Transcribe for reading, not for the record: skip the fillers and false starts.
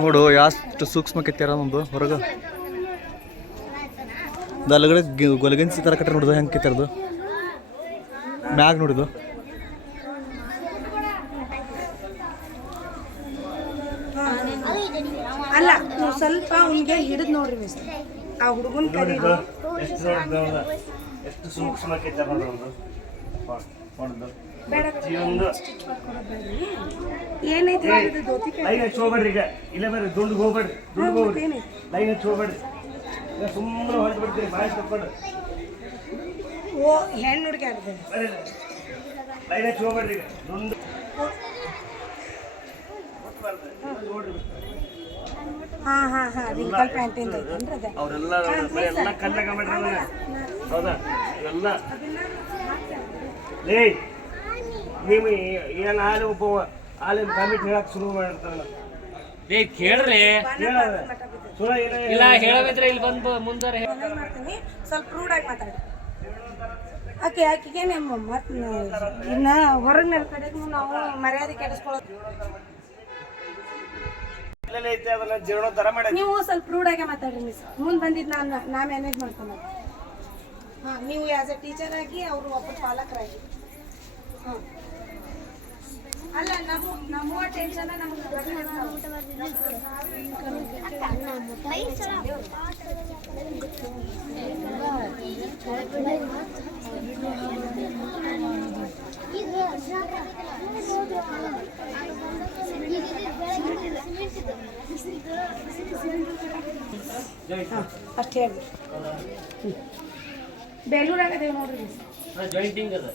ನೋಡು ಎಷ್ಟು ಸೂಕ್ಷ್ಮ ಕೆತ್ತಾರ ನಮ್ದು ಹೊರಗೆ ದಲಗಡೆ ಗೊಲಗಂಜಿ ಥರ ಕಟ್ಟ ನೋಡಿದು ಹೆಂಗೆ ಕೆತ್ತಾರದು ಮ್ಯಾಗ ನೋಡಿದು ಅಲ್ಲ ನೀವು ಸ್ವಲ್ಪ ಅವನಿಗೆ ಹಿಡಿದು ನೋಡ್ರಿ ಮಿಸ್ ಆ ಹುಡುಗನ ಕರಿ ಎಷ್ಟು ಸೂಕ್ಷ್ಮ ಕೆತ್ತಾರ ಏನೈತಿ ಲೈನ್ ಹಚ್ಚಿ ಹೋಗ್ಬೇಡ್ರಿ ಈಗ ಇಲ್ಲ ಬರ್ರಿ ದುಂಡು ಹೋಗ್ಬೇಡ್ರಿ ಲೈನ್ ಹಚ್ಚಿ ಹೋಗ್ಬೇಡ್ರಿ ಸುಮ್ಮನೆ ಹೊರಟು ಬಿಡ್ತೀರಿ ಬಾಯಿ ತಕ್ಕೊಂಡು ಓ ಹೆಣ್ಣು ಹುಡುಗಿ ಆಗ್ತದೆ ಲೈನ್ ಹಚ್ಚಿ ಹೋಗ್ಬೇಡ್ರಿ ಈಗ ದುಂಡು ಹಾಂ ರಿಂಕಲ್ ಪ್ಯಾಂಟಿಂದ ಐತೇನ್ರಿ ಅದ ಅವರೆಲ್ಲ ಕಲ್ಲಾಗ ಮಾಡ್ರಿ ಹೌದಾ ಇವೆಲ್ಲ ಲೇ ನೀವು ಏನು ಹಾಲು ಒಬ್ಬ ಹಾಲಿನ ಕಮಿಟಿ ಹೇಳಕ್ ಶುರು ಮಾಡಿರ್ತಾರಲ್ಲ ಕೇಳ್ರಿ ಇಲ್ಲ ಹೇಳಬೇಕ್ರೆ ಇಲ್ಲಿ ಬಂದು ಮುಂದಾರೆ ಮಾಡ್ತೀನಿ ಸ್ವಲ್ಪ ರೂಢಾಗಿ ಮಾತಾಡಿ ಆಕೆಗೆ ನಮ್ಮ ಮತ್ತು ಇನ್ನು ಹೊರಗಿನ ಕಡೆಗೂ ನಾವು ಮರ್ಯಾದೆ ಕೆಡಿಸ್ಕೊಳ್ಳೋದು ನೀವು ಸ್ವಲ್ಪ ರೂಢಾಗೆ ಮಾತಾಡ್ರಿ ಮಿಸ್ ಮುಂದೆ ಬಂದಿದ್ದು ನಾ ಮ್ಯಾನೇಜ್ ಮಾಡ್ಕೊಂಡು ಹಾಂ ನೀವು ಆ್ಯಸ್ ಎ ಟೀಚರ್ ಆಗಿ ಅವರು ಒಬ್ಬ ಪಾಲಕರಾಗಿ ಹಾಂ ಅಲ್ಲ ನಮ್ಮ ಟೆನ್ಷನ್ ನಮ್ಗೆ ಅಷ್ಟೇ ಹೇಳಿ ಬೇಲೂರಾಗದೇವು ನೋಡ್ರಿ ಜಾಯಿಂಟಿಂಗ್ ಅದ